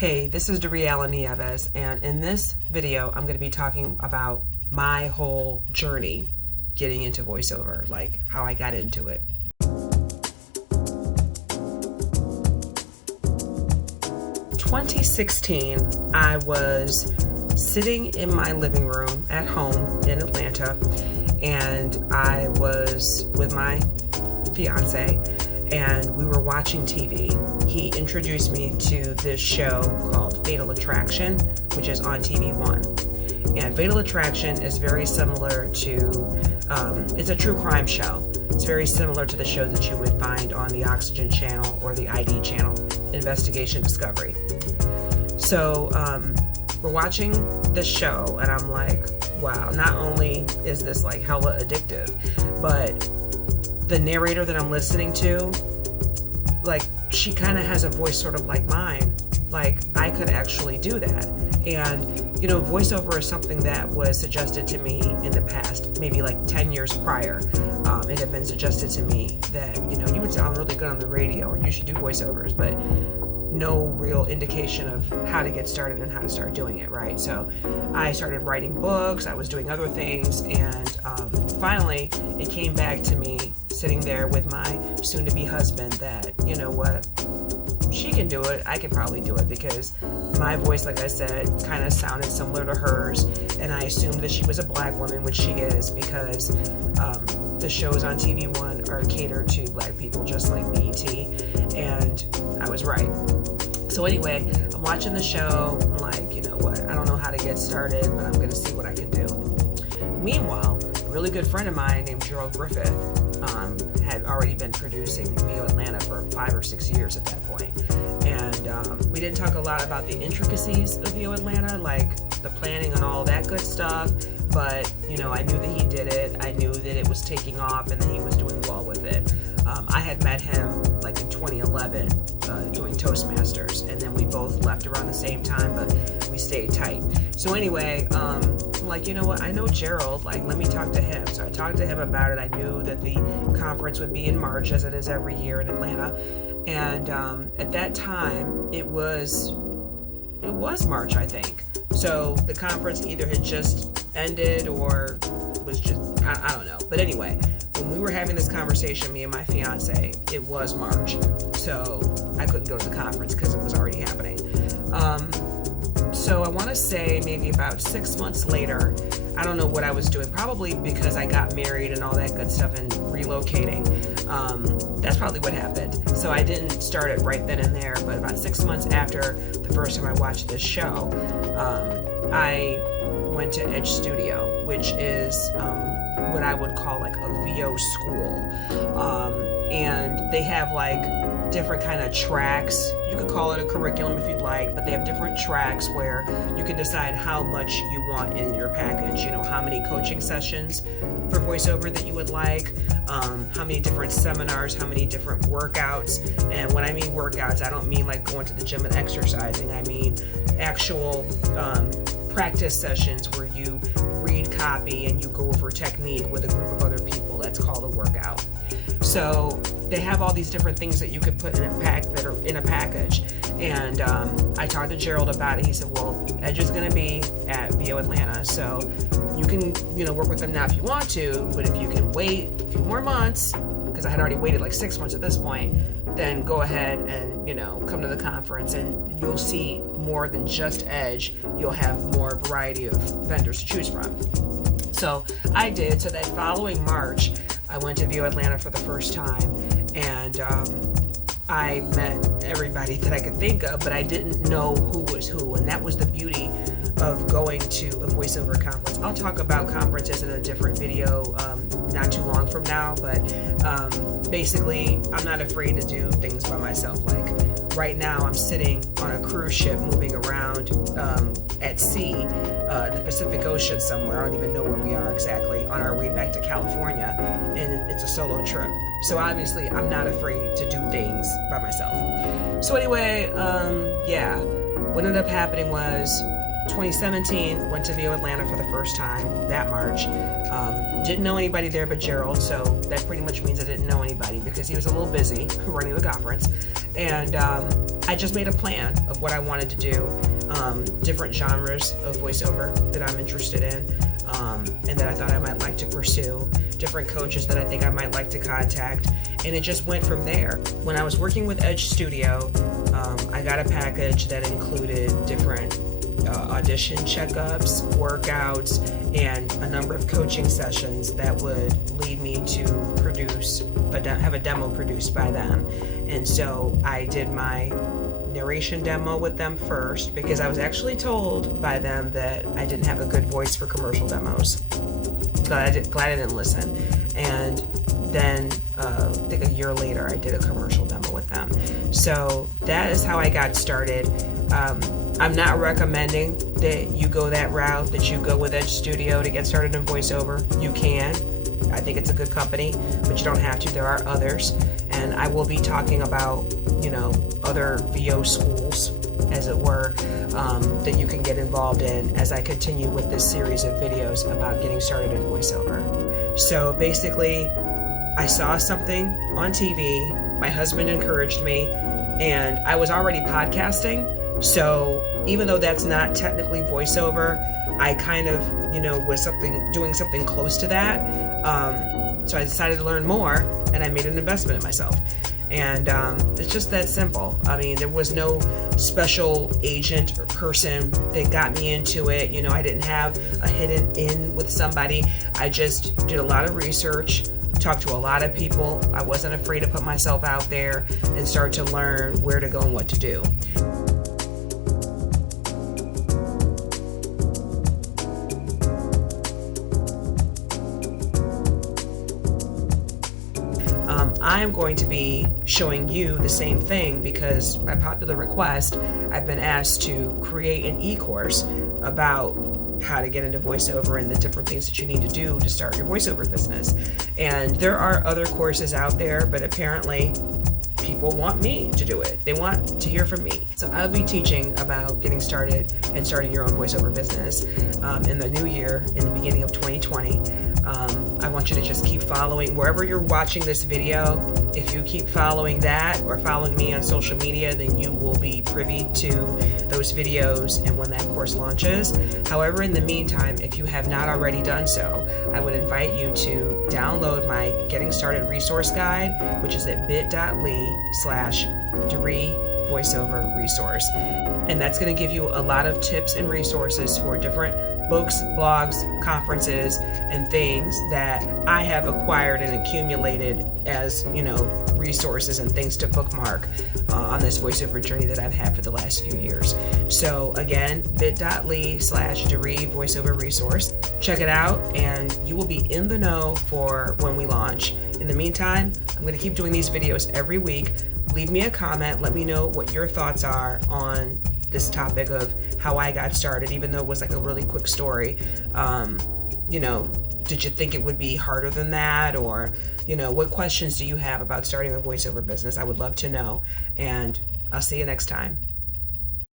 Hey, this is Dariela Nieves, and in this video, I'm going to be talking about my whole journey getting into voiceover, like how I got into it. In 2016, I was sitting in my living room at home in Atlanta, and I was with my fiance, and we were watching TV. He introduced me to this show called Fatal Attraction, which is on TV One. And Fatal Attraction is very similar to, it's a true crime show. It's very similar to the shows that you would find on the Oxygen channel or the ID channel, Investigation Discovery. So we're watching this show, and I'm like, wow, not only is this like hella addictive, but the narrator that I'm listening to, like, she kind of has a voice sort of like mine. Like, I could actually do that. And, you know, voiceover is something that was suggested to me in the past, maybe like 10 years prior. It had been suggested to me that, you know, you would sound really good on the radio, or you should do voiceovers, but no real indication of how to get started and how to start doing it, right? So I started writing books, I was doing other things, and finally it came back to me sitting there with my soon-to-be husband that, you know what, she can do it, I can probably do it, because my voice, like I said, kind of sounded similar to hers, and I assumed that she was a black woman, which she is, because the shows on TV One are catered to black people, just like BET, and I was right. So anyway, I'm watching the show, I'm like, you know what, I don't know how to get started, but I'm gonna see what I can do. Meanwhile, a really good friend of mine named Gerald Griffith had already been producing VO Atlanta for 5 or 6 years at that point. And we didn't talk a lot about the intricacies of VO Atlanta, like the planning and all that good stuff, but, you know, I knew that he did it, I knew that it was taking off, and that he was doing well with it. I had met him like in 2011 doing Toastmasters, and then we both left around the same time, but we stayed tight. So anyway, I'm like, you know what, I know Gerald, like, let me talk to him. So I talked to him about it. I knew that the conference would be in March, as it is every year in Atlanta, and at that time it was March, I think. So the conference either had just ended or was just, I don't know. But anyway, when we were having this conversation, me and my fiance, it was March. So I couldn't go to the conference because it was already happening. So I want to say maybe about 6 months later, I don't know what I was doing, probably because I got married and all that good stuff and relocating. That's probably what happened. So I didn't start it right then and there, but about 6 months after the first time I watched this show, I went to Edge Studio, which is what I would call like a VO school. And they have like different kind of tracks. You could call it a curriculum if you'd like, but they have different tracks where you can decide how much you want in your package. You know, how many coaching sessions for voiceover that you would like, how many different seminars, how many different workouts. And when I mean workouts, I don't mean like going to the gym and exercising. I mean actual practice sessions where you read copy and you go over technique with a group of other people. That's called a workout. So they have all these different things that you could put in a pack that are in a package. And I talked to Gerald about it. He said, well, Edge is going to be at VO Atlanta, so you can, you know, work with them now if you want to, but if you can wait a few more months, because I had already waited like 6 months at this point, then go ahead and, you know, come to the conference, and you'll see more than just Edge. You'll have more variety of vendors to choose from. So I did. So that following March, I went to VO Atlanta for the first time, and I met everybody that I could think of, but I didn't know who was who, and that was the beauty of going to a voiceover conference. I'll talk about conferences in a different video not too long from now, but basically I'm not afraid to do things by myself. Like right now I'm sitting on a cruise ship moving around at sea, the Pacific Ocean somewhere. I don't even know where we are exactly, on our way back to California, and it's a solo trip. So obviously I'm not afraid to do things by myself. So anyway, yeah, what ended up happening was 2017, went to VO Atlanta for the first time that March. Didn't know anybody there but Gerald, so that pretty much means I didn't know anybody because he was a little busy running the conference. And I just made a plan of what I wanted to do, different genres of voiceover that I'm interested in, and that I thought I might like to pursue, different coaches that I think I might like to contact, and it just went from there. When I was working with Edge Studio, I got a package that included different audition checkups, workouts, and a number of coaching sessions that would lead me to have a demo produced by them. And so I did my narration demo with them first because I was actually told by them that I didn't have a good voice for commercial demos. Glad I didn't listen. And then I think a year later I did a commercial demo with them. So that is how I got started. I'm not recommending that you go that route, that you go with Edge Studio to get started in voiceover. You can. I think it's a good company, but you don't have to. There are others. And I will be talking about, other VO schools, as it were, that you can get involved in as I continue with this series of videos about getting started in voiceover. So basically, I saw something on TV, my husband encouraged me, and I was already podcasting. So even though that's not technically voiceover, I kind of, was doing something close to that. So I decided to learn more, and I made an investment in myself. And it's just that simple. I mean, there was no special agent or person that got me into it. I didn't have a hidden in with somebody. I just did a lot of research, talked to a lot of people. I wasn't afraid to put myself out there and start to learn where to go and what to do. I'm going to be showing you the same thing because by popular request, I've been asked to create an e-course about how to get into voiceover and the different things that you need to do to start your voiceover business. And there are other courses out there, but apparently people want me to do it. They want to hear from me. So I'll be teaching about getting started and starting your own voiceover business in the new year, in the beginning of 2020. I want you to just keep following wherever you're watching this video. If you keep following that or following me on social media, then you will be privy to those videos and when that course launches. However, in the meantime, if you have not already done so, I would invite you to download my Getting Started resource guide, which is at bit.ly/Doree voiceover resource. And that's going to give you a lot of tips and resources for different books, blogs, conferences, and things that I have acquired and accumulated as, resources and things to bookmark on this voiceover journey that I've had for the last few years. So again, bit.ly/Doree voiceover resource. Check it out and you will be in the know for when we launch. In the meantime, I'm going to keep doing these videos every week. Leave me a comment. Let me know what your thoughts are on this topic of how I got started, even though it was like a really quick story. Did you think it would be harder than that? Or, what questions do you have about starting a voiceover business? I would love to know. And I'll see you next time.